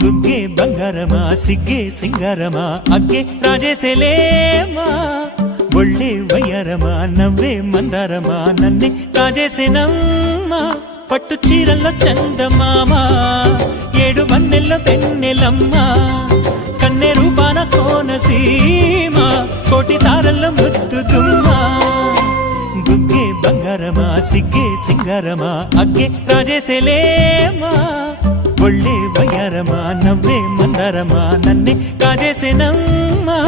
బుగ్గే బంగారమా సిగ్గే సింగారమా అగ్గే రాజేసేలేమా ఒళ్ళే వయ్యారమా నవ్వే మందారమా నన్నే కాజేసేనమ్మా పట్టు చీరల్లో చందమామా ఏడు వన్నెల్ల వెన్నెలమ్మా కన్నె రూపాన కోనసీమా కోటి తారల్ల ముద్దుతుమ్మా బుగ్గే బంగారమా సిగ్గే సింగారమా అగ్గే రాజేసేలేమా ఒళ్ళే వయ్యారమా నవ్వే మందారమా నన్నే కాజేసేనమ్మా